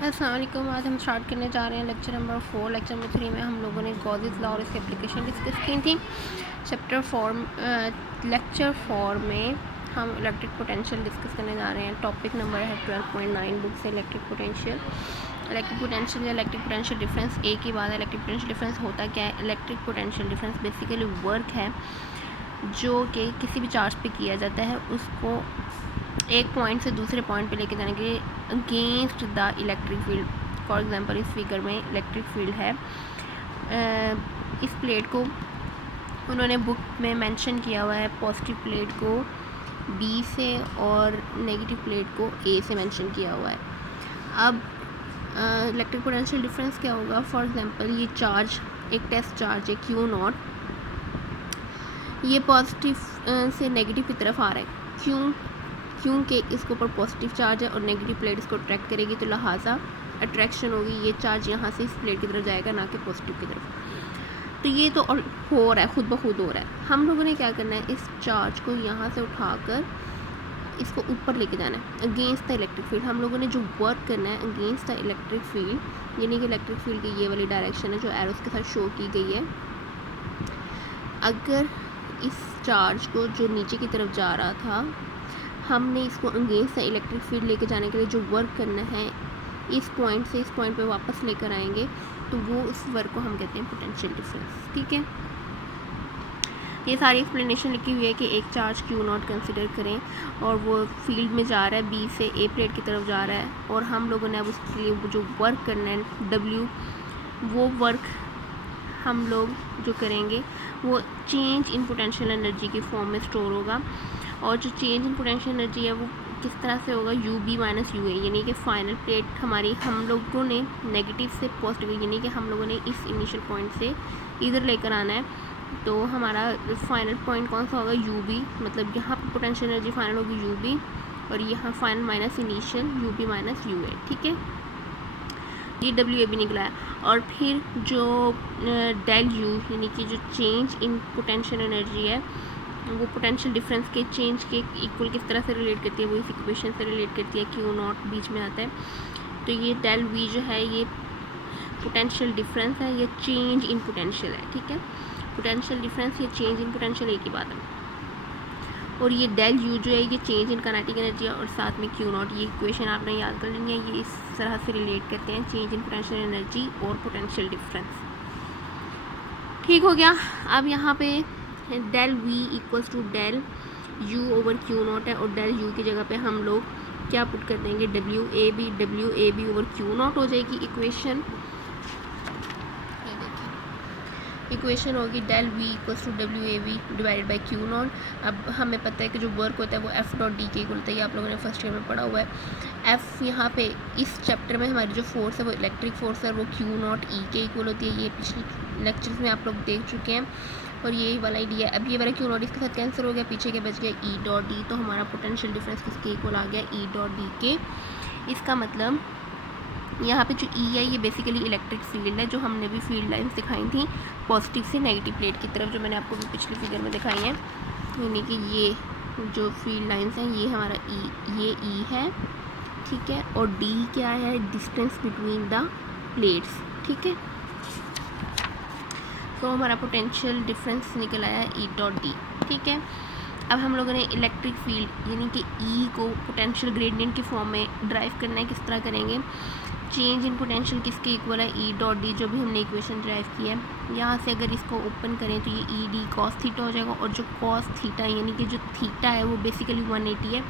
अस्सलाम वालेकुम। आज हम स्टार्ट करने जा रहे हैं लेक्चर नंबर 4। लेक्चर नंबर 3 में हम लोगों ने गॉसेस लॉ और इसकी एप्लीकेशन डिस्कस की थी। लेक्चर 4 में हम इलेक्ट्रिक पोटेंशियल डिस्कस करने जा रहे हैं। टॉपिक नंबर है 12.9 बुक से इलेक्ट्रिक पोटेंशियल। इलेक्ट्रिक पोटेंशियल या इलेक्ट्रिक पोटेंशियल डिफरेंस एक ही बात है। इलेक्ट्रिक पोटेंशियल डिफरेंस होता क्या है? Electric potential difference basically work है जो कि किसी भी चार्ज पे किया जाता है, उसको एक पॉइंट से दूसरे पॉइंट पे लेके जाने के लिए against the electric field. For example इस फिगर में इलेक्ट्रिक फील्ड है, इस प्लेट को उन्होंने बुक में मेंशन किया हुआ है, पॉजिटिव प्लेट को बी से और नेगेटिव प्लेट को ए से मेंशन किया हुआ है। अब इलेक्ट्रिक पोटेंशियल डिफरेंस क्या होगा? फॉर एग्जांपल ये चार्ज एक टेस्ट चार्ज है Q0, ये पॉजिटिव से नेगेटिव की तरफ आ रहा है। क्योंकि इसके ऊपर पॉजिटिव चार्ज है और नेगेटिव प्लेट इसको अट्रैक्ट करेगी, तो लिहाजा अट्रैक्शन होगी, ये चार्ज यहाँ से इस प्लेट की तरफ जाएगा, ना कि पॉजिटिव की तरफ। तो ये तो हो रहा है, खुद ब खुद हो रहा है। हम लोगों ने क्या करना है, इस चार्ज को यहाँ से उठाकर इसको ऊपर लेके जाना है अगेंस्ट द इलेक्ट्रिक फील्ड। हम लोगों ने जो वर्क करना है अगेंस्ट द इलेक्ट्रिक फील्ड, यानी कि इलेक्ट्रिक फील्ड की ये वाली डायरेक्शन है जो एरोस के साथ शो की गई है। अगर इस चार्ज को जो नीचे की तरफ जा रहा था, हमने इसको अगेंस्ट द इलेक्ट्रिक फील्ड लेके जाने के लिए जो वर्क करना है, इस पॉइंट से इस पॉइंट पे वापस लेकर आएंगे, तो वो उस वर्क को हम कहते हैं पोटेंशियल डिफरेंस। ठीक है, ये सारी एक्सप्लेनेशन लिखी हुई है कि एक चार्ज Q0 कंसिडर करें और वो फील्ड में जा रहा है, बी से ए प्लेट की तरफ जा रहा है, और हम लोगों ने अब उसके लिए जो वर्क करना है W, वो वर्क हम लोग जो करेंगे वो चेंज इन पोटेंशियल एनर्जी की फॉर्म में स्टोर होगा। और जो चेंज इन पोटेंशियल एनर्जी है वो किस तरह से होगा? UB माइनस UA, यानी कि फाइनल प्लेट हमारी हम लोगों ने नेगेटिव से पॉजिटिव, यानी कि हम लोगों ने इस इनिशियल पॉइंट से इधर लेकर आना है, तो हमारा फाइनल पॉइंट कौन सा होगा? UB, मतलब यहाँ पर पोटेंशियल एनर्जी फाइनल होगी UB, और यहाँ final minus initial UB minus UA। ठीक है, ये WA भी निकला है। और फिर जो डेल U, यानी कि जो चेंज इन पोटेंशियल एनर्जी है, वो पोटेंशियल डिफरेंस के चेंज के इक्वल किस तरह से रिलेट करती है? वो इस इक्वेशन से रिलेट करती है, Q0 बीच में आता है। तो ये डेल V जो है ये पोटेंशियल डिफरेंस है, ये चेंज इन पोटेंशियल है। ठीक है, पोटेंशियल डिफरेंस, ये चेंज इन पोटेंशियल एक ही बात है। और ये डेल U जो है ये चेंज इन काइनेटिक एनर्जी है, और साथ में Q0, ये इक्वेशन आपने याद कर लेनी है। ये इस तरह से रिलेट करते हैं चेंज इन पोटेंशियल एनर्जी और पोटेंशियल डिफरेंस। ठीक हो गया। अब यहाँ पे del V equals to del U over Q0 है, और डेल U की जगह पे हम लोग क्या पुट कर देंगे? WAB ओवर Q0 हो जाएगी इक्वेशन। इक्वेशन होगी del V equals to WAB divided by Q0। अब हमें पता है कि जो वर्क होता है वो F डॉट D के इक्वल होता है, ये आप लोगों ने फर्स्ट ईयर में पढ़ा हुआ है। F यहाँ पे इस चैप्टर में हमारी जो फोर्स है वो इलेक्ट्रिक फोर्स है, वो Q0 E के इक्वल होती है। ये पिछले लेक्चर्स में आप लोग देख चुके हैं, और यही वाला आइडिया है। अब ये वाला Q0 इसके साथ कैंसिल हो गया, पीछे के बच गया E डॉट D, तो हमारा पोटेंशियल डिफरेंस किसके इक्वल आ गया? E डॉट D के। इसका मतलब यहाँ पे जो E है ये बेसिकली इलेक्ट्रिक फील्ड है, जो हमने भी फील्ड लाइंस दिखाई थी पॉजिटिव से नेगेटिव प्लेट की तरफ, जो मैंने आपको भी पिछली फिगर में दिखाई है। यानी कि ये जो फील्ड लाइंस हैं ये हमारा ये E है, ठीक है, और D क्या है? Distance between the plates. ठीक है, तो हमारा पोटेंशियल डिफरेंस निकल आया E डॉट D। ठीक है, अब हम लोगों ने इलेक्ट्रिक फील्ड यानी कि E को पोटेंशियल ग्रेडियंट की फॉर्म में ड्राइव करना है। किस तरह करेंगे? चेंज इन पोटेंशियल किसके इक्वल है? E डॉट D, जो भी हमने इक्वेशन ड्राइव की है। यहाँ से अगर इसको ओपन करें तो ये ED cos थीटा हो जाएगा, और जो cos थीटा यानी कि जो थीटा है वो बेसिकली 180 है।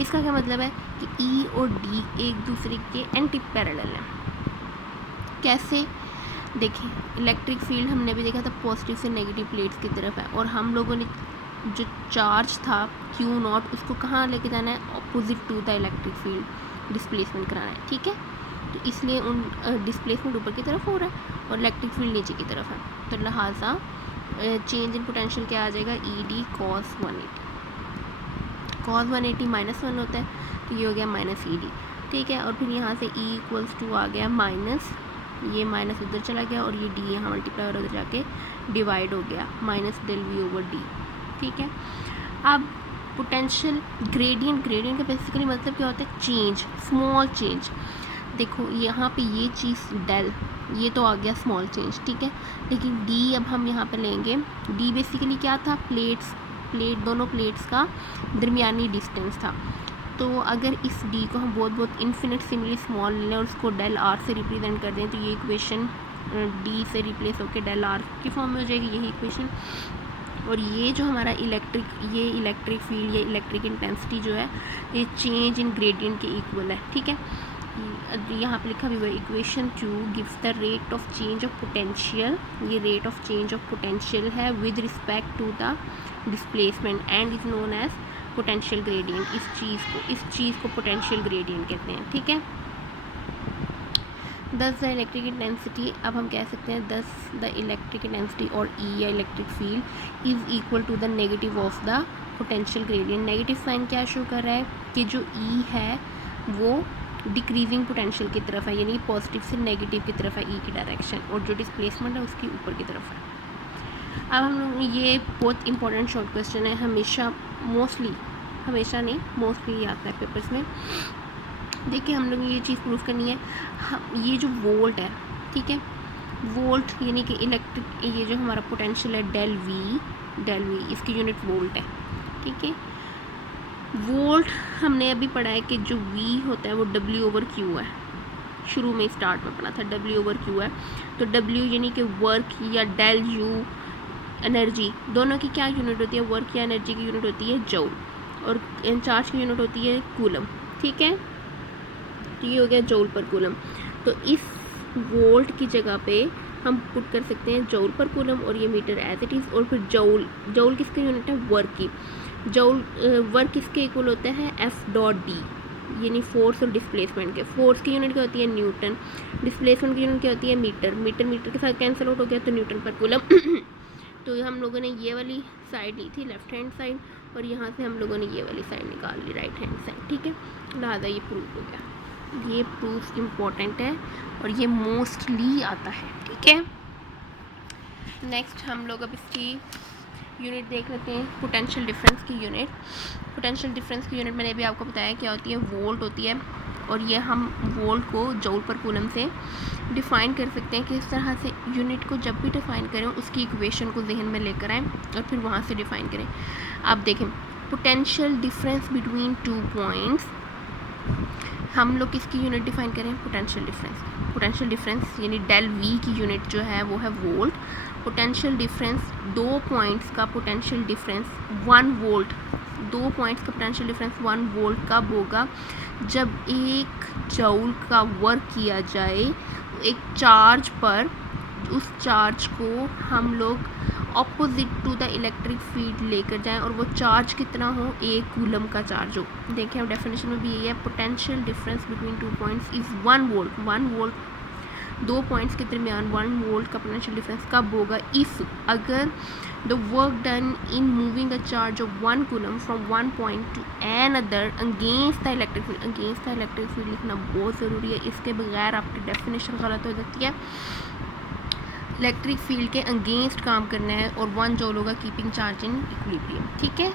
इसका क्या मतलब है कि E और D एक दूसरे के एंटी पैरेलल हैं। कैसे? देखें, इलेक्ट्रिक फील्ड हमने भी देखा था पॉजिटिव से नेगेटिव प्लेट्स की तरफ है, और हम लोगों ने जो चार्ज था Q0 उसको कहाँ लेके जाना है? Opposite to the electric field displacement कराना है। ठीक है, तो इसलिए उन डिस्प्लेसमेंट ऊपर की तरफ हो रहा है और इलेक्ट्रिक फील्ड नीचे की तरफ है, तो लिहाजा चेंज इन पोटेंशियल क्या आ जाएगा? ED cos 180। cos 180 -1 होता है, तो ये हो गया माइनस ED। ठीक है, और फिर यहाँ से E इक्वल्स टू आ गया माइनस, ये माइनस उधर चला गया, और ये D यहाँ मल्टीप्लाई और उधर जाके डिवाइड हो गया, minus del V over D। ठीक है, अब पोटेंशियल ग्रेडियंट का बेसिकली मतलब क्या होता है? Change, small change. देखो यहाँ पे ये चीज़ डेल, ये तो आ गया स्मॉल चेंज, ठीक है। लेकिन डी अब हम यहाँ पे लेंगे, डी बेसिकली क्या था, दोनों प्लेट्स का दरमियानी डिस्टेंस था। तो अगर इस डी को हम बहुत इन्फिनिटेसिमली स्मॉल लें और उसको डेल आर से रिप्रेजेंट कर दें, तो ये इक्वेशन डी से रिप्लेस होकर डेल आर की फॉर्म में हो जाएगी, यही इक्वेशन। और ये जो हमारा इलेक्ट्रिक फील्ड, ये इलेक्ट्रिक इंटेंसिटी जो है, ये चेंज इन ग्रेडियंट के इक्वल है, ठीक है। यहाँ पे लिखा हुआ है equation 2 gives the rate of change of potential, ये rate of change of potential है with respect to the displacement and is known as potential gradient. इस चीज़ को पोटेंशियल ग्रेडियंट कहते हैं, ठीक है। दस द इलेक्ट्रिक इंटेंसिटी, अब हम कह सकते हैं दस द इलेक्ट्रिक इंटेंसिटी और ई या electric field is equal to the negative of the potential gradient. Negative sign क्या शो कर रहा है कि जो ई है वो डिक्रीजिंग पोटेंशियल की तरफ है, यानी पॉजिटिव से नेगेटिव की तरफ है ई की डायरेक्शन, और जो डिस्प्लेसमेंट है उसकी ऊपर की तरफ है। अब हम लोग, ये बहुत इंपॉर्टेंट शॉर्ट क्वेश्चन है, हमेशा नहीं मोस्टली आता है पेपर्स में। देखिए हम लोग ये चीज़ प्रूफ करनी है, ये जो वोल्ट है, ठीक है, वोल्ट यानी कि इलेक्ट्रिक, ये जो हमारा पोटेंशियल है डेल वी इसकी यूनिट वोल्ट है, ठीक है। वोल्ट हमने अभी पढ़ा है कि जो V होता है वो W/Q है, शुरू में स्टार्ट में पढ़ा था W/Q है। तो W यानी कि वर्क या डेल U एनर्जी, दोनों की क्या यूनिट होती है, वर्क या एनर्जी की यूनिट होती है जूल, और चार्ज की यूनिट होती है कूलम, ठीक है। तो ये हो गया जूल पर कूलम। तो इस वोल्ट की जगह पे हम पुट कर सकते हैं जूल पर कूलम और ये मीटर एज इट इज़, और फिर जूल किसकी यूनिट है, वर्क की। वर्क किसके इक्वल होता है, F.D, यानी फोर्स और डिस्प्लेसमेंट के। फोर्स की यूनिट क्या होती है, न्यूटन, डिस्प्लेसमेंट की यूनिट क्या होती है, मीटर के साथ कैंसिल आउट हो गया तो न्यूटन पर कूलम। तो हम लोगों ने ये वाली साइड ली थी, लेफ्ट हैंड साइड, और यहाँ से हम लोगों ने ये वाली साइड निकाल ली, राइट हैंड साइड, ठीक है। लिहाजा ये प्रूफ हो गया, ये प्रूफ इम्पोर्टेंट है और ये मोस्टली आता है, ठीक है। नेक्स्ट हम लोग अब इसकी यूनिट देख लेते हैं, पोटेंशियल डिफरेंस की यूनिट। पोटेंशियल डिफरेंस की यूनिट मैंने अभी आपको बताया क्या होती है, वोल्ट होती है, और ये हम वोल्ट को जूल पर कूलम से डिफ़ाइन कर सकते हैं कि इस तरह से यूनिट को जब भी डिफ़ाइन करें उसकी इक्वेशन को जहन में लेकर आएँ और फिर वहाँ से डिफ़ाइन करें। आप देखें पोटेंशियल डिफरेंस बिटवीन 2 पॉइंट्स, हम लोग किसकी यूनिट डिफ़ाइन करें, पोटेंशियल डिफरेंस यानी डेल वी की यूनिट जो है वो है वोल्ट। पोटेंशियल डिफरेंस 2 पॉइंट्स का पोटेंशियल डिफरेंस 1 वोल्ट, 2 पॉइंट्स का पोटेंशियल डिफरेंस 1 वोल्ट कब होगा, जब 1 जूल का वर्क किया जाए एक चार्ज पर, उस चार्ज को हम लोग opposite to the electric field लेकर जाएं और वो चार्ज कितना हो, 1 कूलम का चार्ज हो। देखें अब डेफिनेशन में भी यही है, potential difference between 2 points is 1 volt. 2 points के दरमियान 1 वोल्ट का पोटेंशियल डिफरेंस कब होगा, इफ़ अगर the work done in moving a charge of 1 coulomb from 1 point to another against the electric field. Against the electric field लिखना बहुत ज़रूरी है, इसके बगैर आपकी डेफिनेशन गलत हो जाती है। इलेक्ट्रिक फील्ड के अगेंस्ट काम करना है और 1 जूल होगा कीपिंग चार्ज इन इक्विलिब्रियम, ठीक है।